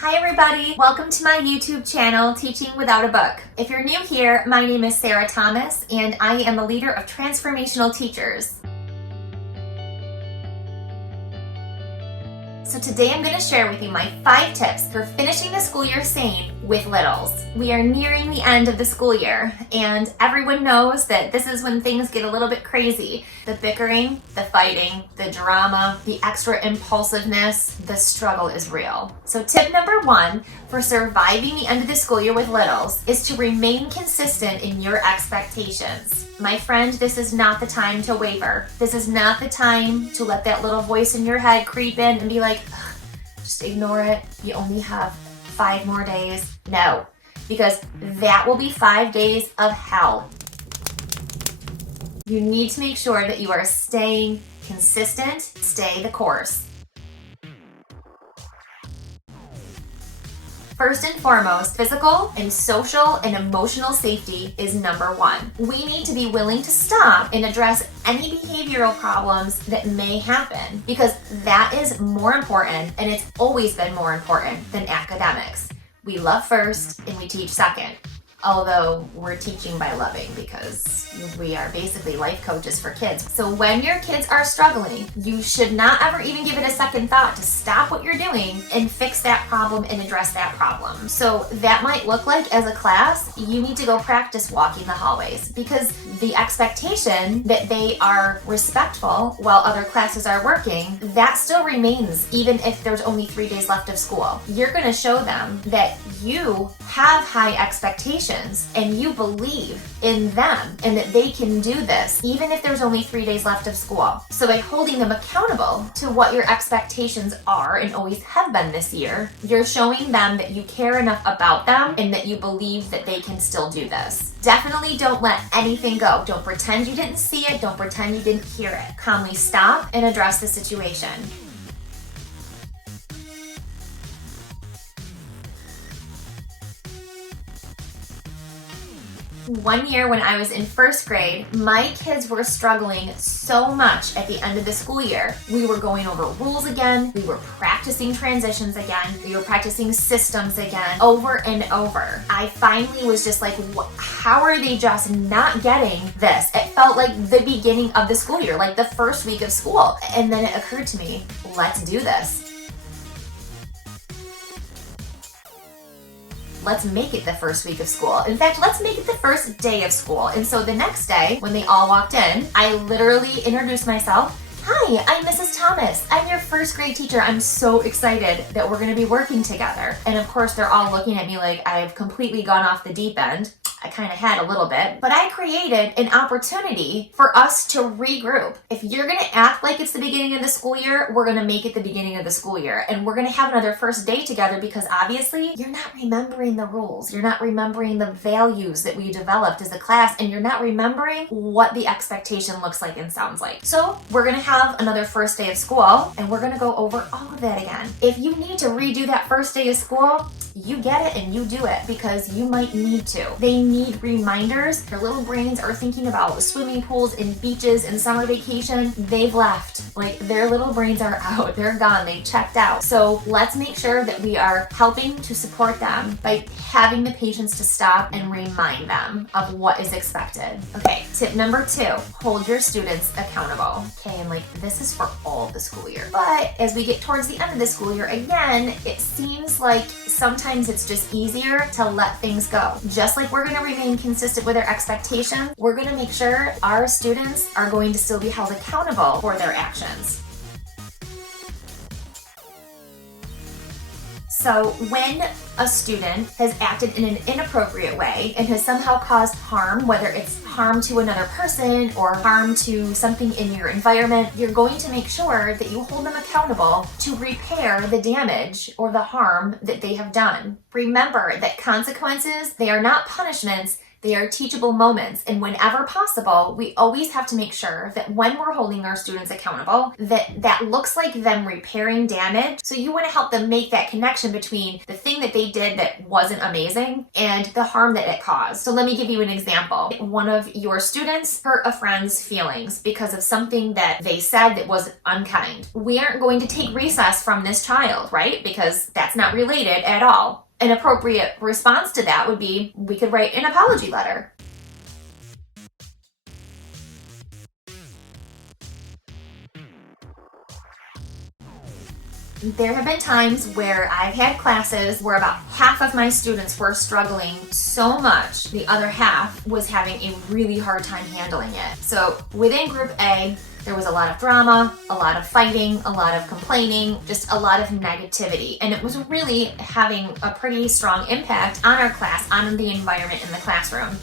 Hi everybody, welcome to my YouTube channel, Teaching Without a Book. If you're new here, my name is Sarah Thomas and I am a leader of transformational teachers. So today I'm going to share with you my 5 tips for finishing the school year sane with littles. We are nearing the end of the school year and everyone knows that this is when things get a little bit crazy. The bickering, the fighting, the drama, the extra impulsiveness, the struggle is real. So tip number 1 for surviving the end of the school year with littles is to remain consistent in your expectations. My friend, this is not the time to waver. This is not the time to let that little voice in your head creep in and be like, just ignore it. You only have 5 more days. No, because that will be 5 days of hell. You need to make sure that you are staying consistent, stay the course. First and foremost, physical and social and emotional safety is number 1. We need to be willing to stop and address any behavioral problems that may happen because that is more important and it's always been more important than academics. We love first and we teach second. Although we're teaching by loving because we are basically life coaches for kids. So when your kids are struggling, you should not ever even give it a second thought to stop what you're doing and fix that problem and address that problem. So that might look like as a class, you need to go practice walking the hallways because the expectation that they are respectful while other classes are working, that still remains even if there's only 3 days left of school. You're gonna show them that you have high expectations and you believe in them and that they can do this even if there's only 3 days left of school. So by holding them accountable to what your expectations are and always have been this year, you're showing them that you care enough about them and that you believe that they can still do this. Definitely don't let anything go. Don't pretend you didn't see it. Don't pretend you didn't hear it. Calmly stop and address the situation. One year when I was in 1st grade, my kids were struggling so much at the end of the school year. We were going over rules again, we were practicing transitions again, we were practicing systems again, over and over. I finally was just like, how are they just not getting this? It felt like the beginning of the school year, like the first week of school. And then it occurred to me, let's do this. Let's make it the first week of school. In fact, let's make it the first day of school. And so the next day, when they all walked in, I literally introduced myself. Hi, I'm Mrs. Thomas. I'm your 1st grade teacher. I'm so excited that we're gonna be working together. And of course, they're all looking at me like I've completely gone off the deep end. I kind of had a little bit, but I created an opportunity for us to regroup. If you're gonna act like it's the beginning of the school year, we're gonna make it the beginning of the school year. And we're gonna have another first day together because obviously you're not remembering the rules. You're not remembering the values that we developed as a class, and you're not remembering what the expectation looks like and sounds like. So we're gonna have another first day of school and we're gonna go over all of that again. If you need to redo that first day of school, you get it and you do it because you might need to. They need reminders. Their little brains are thinking about swimming pools and beaches and summer vacation. They've left. Like their little brains are out. They're gone. They checked out. So let's make sure that we are helping to support them by having the patience to stop and remind them of what is expected. Okay, tip number 2, hold your students accountable. Okay, and like this is for all of the school year. But as we get towards the end of the school year, again, it seems like sometimes it's just easier to let things go. Just like we're gonna remain consistent with our expectations, we're gonna make sure our students are going to still be held accountable for their actions. So when a student has acted in an inappropriate way and has somehow caused harm, whether it's harm to another person or harm to something in your environment, you're going to make sure that you hold them accountable to repair the damage or the harm that they have done. Remember that consequences, they are not punishments, they are teachable moments, and whenever possible, we always have to make sure that when we're holding our students accountable, that looks like them repairing damage. So you want to help them make that connection between the thing something that they did that wasn't amazing and the harm that it caused. So let me give you an example. One of your students hurt a friend's feelings because of something that they said that was unkind. We aren't going to take recess from this child, right? Because that's not related at all. An appropriate response to that would be, we could write an apology letter. There have been times where I've had classes where about half of my students were struggling so much, the other half was having a really hard time handling it. So within Group A, there was a lot of drama, a lot of fighting, a lot of complaining, just a lot of negativity. And it was really having a pretty strong impact on our class, on the environment in the classroom.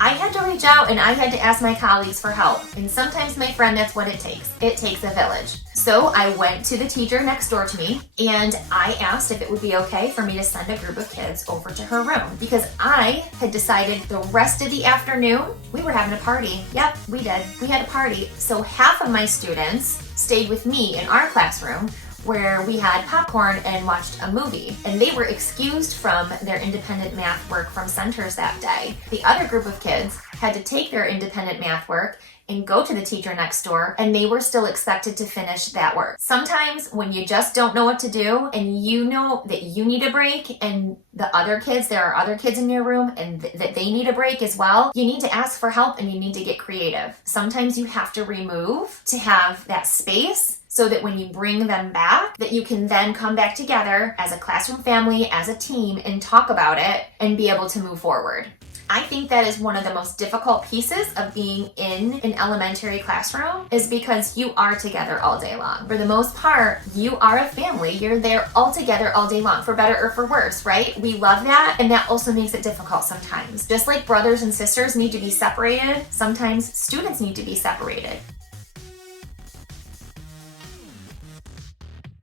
I had to reach out and I had to ask my colleagues for help. And sometimes, my friend, that's what it takes. It takes a village. So I went to the teacher next door to me and I asked if it would be okay for me to send a group of kids over to her room, because I had decided the rest of the afternoon we were having a party. Yep, we did. We had a party. So half of my students stayed with me in our classroom, where we had popcorn and watched a movie, and they were excused from their independent math work from centers that day. The other group of kids had to take their independent math work and go to the teacher next door, and they were still expected to finish that work. Sometimes when you just don't know what to do and you know that you need a break and the other kids, there are other kids in your room and that they need a break as well, you need to ask for help and you need to get creative. Sometimes you have to remove to have that space, so that when you bring them back, that you can then come back together as a classroom family, as a team, and talk about it and be able to move forward. I think that is one of the most difficult pieces of being in an elementary classroom, is because you are together all day long. For the most part, you are a family. You're there all together all day long, for better or for worse, right? We love that, and that also makes it difficult sometimes. Just like brothers and sisters need to be separated, sometimes students need to be separated.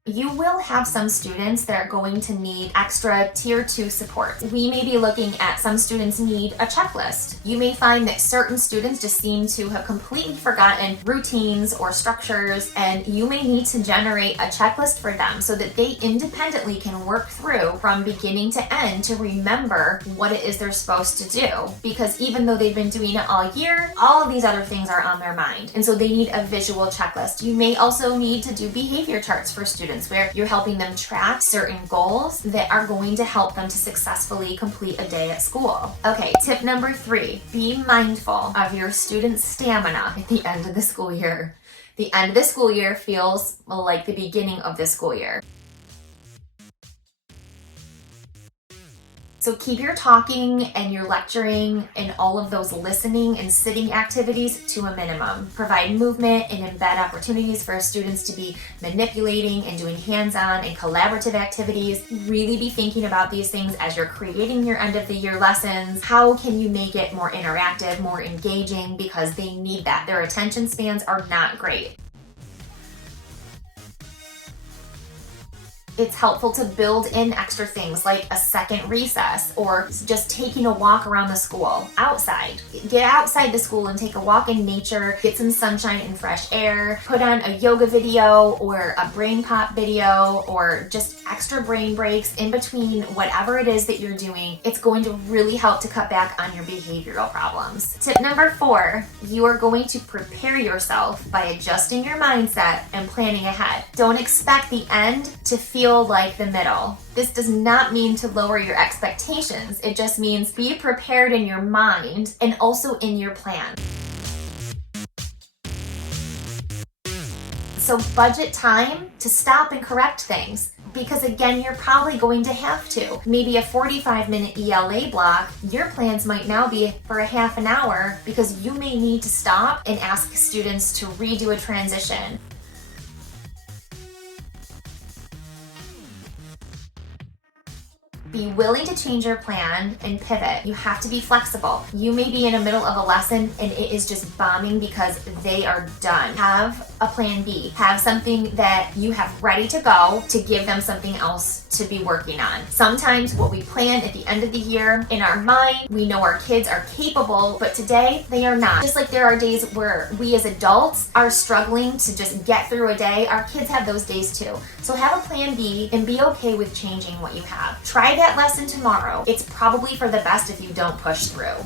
You will have some students that are going to need extra tier 2 support. We may be looking at some students need a checklist. You may find that certain students just seem to have completely forgotten routines or structures, and you may need to generate a checklist for them so that they independently can work through from beginning to end to remember what it is they're supposed to do. Because even though they've been doing it all year, all of these other things are on their mind, and so they need a visual checklist. You may also need to do behavior charts for students, where you're helping them track certain goals that are going to help them to successfully complete a day at school. Okay, tip number 3, be mindful of your students' stamina at the end of the school year. The end of the school year feels like the beginning of the school year. So keep your talking and your lecturing and all of those listening and sitting activities to a minimum. Provide movement and embed opportunities for students to be manipulating and doing hands-on and collaborative activities. Really be thinking about these things as you're creating your end of the year lessons. How can you make it more interactive, more engaging, because they need that. Their attention spans are not great. It's helpful to build in extra things like a second recess or just taking a walk around the school outside. Get outside the school and take a walk in nature, get some sunshine and fresh air, put on a yoga video or a brain pop video, or just extra brain breaks in between whatever it is that you're doing. It's going to really help to cut back on your behavioral problems. Tip number 4, you are going to prepare yourself by adjusting your mindset and planning ahead. Don't expect the end to feel like the middle. This does not mean to lower your expectations. It just means be prepared in your mind and also in your plan. So budget time to stop and correct things, because again, you're probably going to have to. Maybe a 45-minute ELA block, your plans might now be for a half an hour because you may need to stop and ask students to redo a transition. Be willing to change your plan and pivot. You have to be flexible. You may be in the middle of a lesson and it is just bombing because they are done. Have a plan B. Have something that you have ready to go to give them something else to be working on. Sometimes what we plan at the end of the year, in our mind, we know our kids are capable, but today they are not. Just like there are days where we as adults are struggling to just get through a day, our kids have those days too. So have a plan B and be okay with changing what you have. Try that lesson tomorrow. It's probably for the best if you don't push through.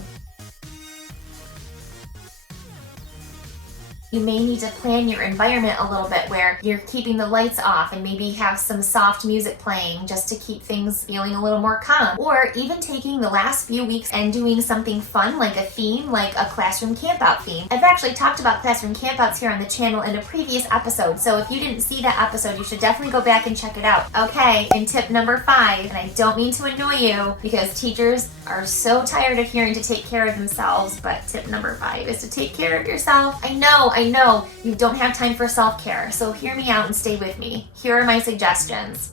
You may need to plan your environment a little bit where you're keeping the lights off and maybe have some soft music playing just to keep things feeling a little more calm. Or even taking the last few weeks and doing something fun like a theme, like a classroom campout theme. I've actually talked about classroom campouts here on the channel in a previous episode, so if you didn't see that episode, you should definitely go back and check it out. Okay, and tip number 5, and I don't mean to annoy you because teachers are so tired of hearing to take care of themselves, but tip number 5 is to take care of yourself. I know you don't have time for self-care, so hear me out and stay with me. Here are my suggestions.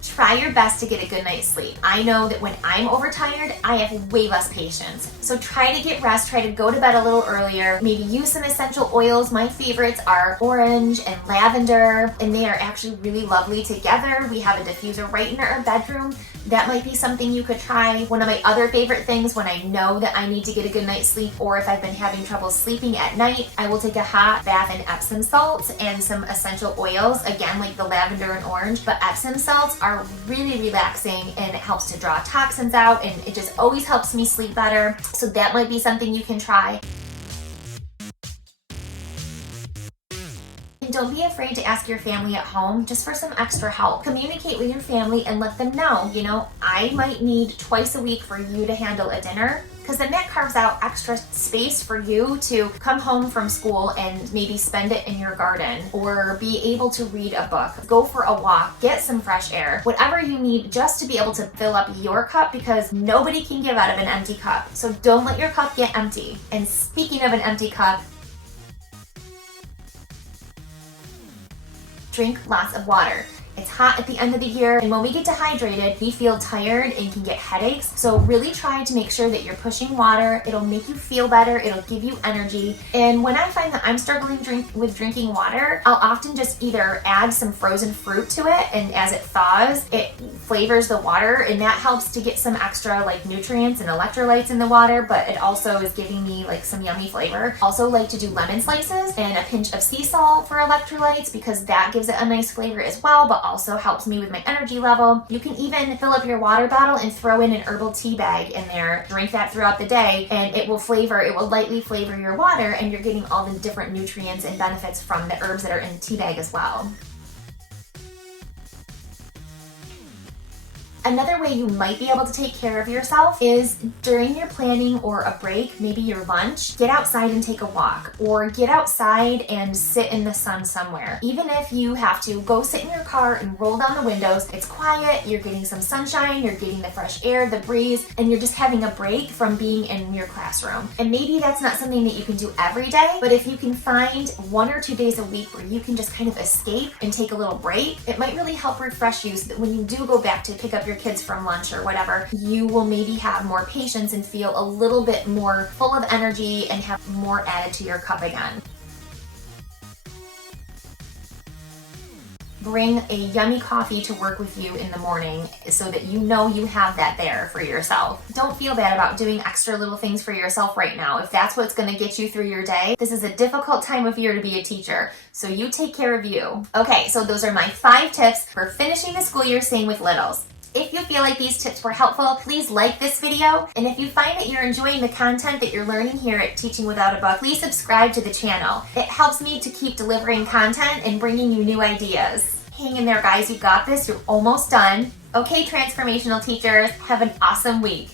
Try your best to get a good night's sleep. I know that when I'm overtired, I have way less patience. So try to get rest, try to go to bed a little earlier, maybe use some essential oils. My favorites are orange and lavender, and they are actually really lovely together. We have a diffuser right in our bedroom. That might be something you could try. One of my other favorite things when I know that I need to get a good night's sleep, or if I've been having trouble sleeping at night, I will take a hot bath in Epsom salts and some essential oils, again like the lavender and orange. But Epsom salts are really relaxing and it helps to draw toxins out, and it just always helps me sleep better. So that might be something you can try. Don't be afraid to ask your family at home just for some extra help. Communicate with your family and let them know, I might need twice a week for you to handle a dinner, because then that carves out extra space for you to come home from school and maybe spend it in your garden or be able to read a book, go for a walk, get some fresh air, whatever you need just to be able to fill up your cup, because nobody can give out of an empty cup. So don't let your cup get empty. And speaking of an empty cup, drink lots of water. It's hot at the end of the year, and when we get dehydrated, we feel tired and can get headaches. So really try to make sure that you're pushing water. It'll make you feel better. It'll give you energy. And when I find that I'm struggling with drinking water, I'll often just either add some frozen fruit to it, and as it thaws, it flavors the water, and that helps to get some extra nutrients and electrolytes in the water, but it also is giving me some yummy flavor. Also like to do lemon slices and a pinch of sea salt for electrolytes, because that gives it a nice flavor as well, but also helps me with my energy level. You can even fill up your water bottle and throw in an herbal tea bag in there. Drink that throughout the day, and it will lightly flavor your water, and you're getting all the different nutrients and benefits from the herbs that are in the tea bag as well. Another way you might be able to take care of yourself is during your planning or a break, maybe your lunch, get outside and take a walk, or get outside and sit in the sun somewhere. Even if you have to go sit in your car and roll down the windows, it's quiet, you're getting some sunshine, you're getting the fresh air, the breeze, and you're just having a break from being in your classroom. And maybe that's not something that you can do every day, but if you can find 1 or 2 days a week where you can just kind of escape and take a little break, it might really help refresh you so that when you do go back to pick up your kids from lunch or whatever, you will maybe have more patience and feel a little bit more full of energy and have more added to your cup again. Bring a yummy coffee to work with you in the morning so that you know you have that there for yourself. Don't feel bad about doing extra little things for yourself right now. If that's what's going to get you through your day, this is a difficult time of year to be a teacher, so you take care of you. Okay, so those are my 5 tips for finishing the school year sane with littles. If you feel like these tips were helpful, please like this video. And if you find that you're enjoying the content that you're learning here at Teaching Without a Book, please subscribe to the channel. It helps me to keep delivering content and bringing you new ideas. Hang in there, guys. You got this. You're almost done. Okay, transformational teachers, have an awesome week.